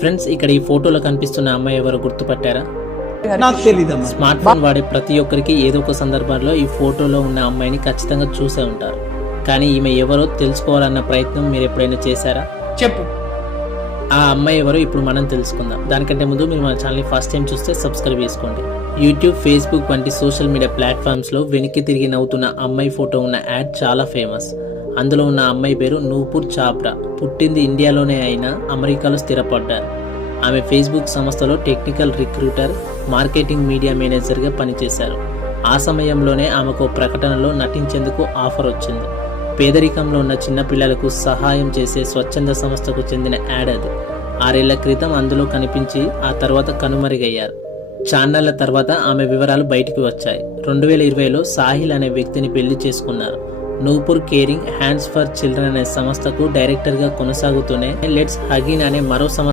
Friends, ఇక్కడ ఈ ఫోటోలో కనిపిస్తున్న అమ్మాయి ఎవరో గుర్తుపట్టారా? నాకు తెలియదమ్మా. స్మార్ట్ ఫోన్ వాడే ప్రతి ఒక్కరికి ఏదో ఒక సందర్భంలో ఈ ఫోటోలో ఉన్న అమ్మాయిని ఖచ్చితంగా చూసే ఉంటారు. కానీ ఈమె ఎవరో తెలుసుకోవాలన్న ప్రయత్నం మీరు ఎప్పుడైనా చేశారా? చెప్పు. ఆ అమ్మాయి ఎవరో ఇప్పుడు మనం తెలుసుకుందాం. దానికంటే ముందు మీరు మన ఛానల్ని ఫస్ట్ టైం చూస్తే సబ్స్క్రైబ్ చేసుకోండి. యూట్యూబ్, ఫేస్బుక్ వంటి సోషల్ మీడియా ప్లాట్ఫామ్స్లో వెనక్కి తిరిగి నవ్వుతున్న అమ్మాయి ఫోటో ఉన్న యాడ్ చాలా ఫేమస్. అందులో ఉన్న అమ్మాయి పేరు నూపూర్ చావ్లా. పుట్టింది ఇండియాలోనే అయినా అమెరికాలో స్థిరపడ్డారు. ఆమె ఫేస్బుక్ సంస్థలో టెక్నికల్ రిక్రూటర్, మార్కెటింగ్ మీడియా మేనేజర్గా పనిచేశారు. ఆ సమయంలోనే ఆమెకు ప్రకటనలో నటించేందుకు ఆఫర్ వచ్చింది. పేదరికంలో ఉన్న చిన్నపిల్లలకు సహాయం చేసే స్వచ్ఛంద సంస్థకు చెందిన యాడ్ అది. 6 ఏళ్ల క్రితం అందులో కనిపించి ఆ తర్వాత కనుమరుగయ్యారు. చాన్నాళ్ల తర్వాత ఆమె వివరాలు బయటికి వచ్చాయి. 2020లో సాహిల్ అనే వ్యక్తిని పెళ్లి చేసుకున్నారు. Nupur caring hands for children అనే సంస్థకు డైరెక్టర్గా కొనసాగుతూనే లెట్స్ హగిన్ అనే మరో సంస్థ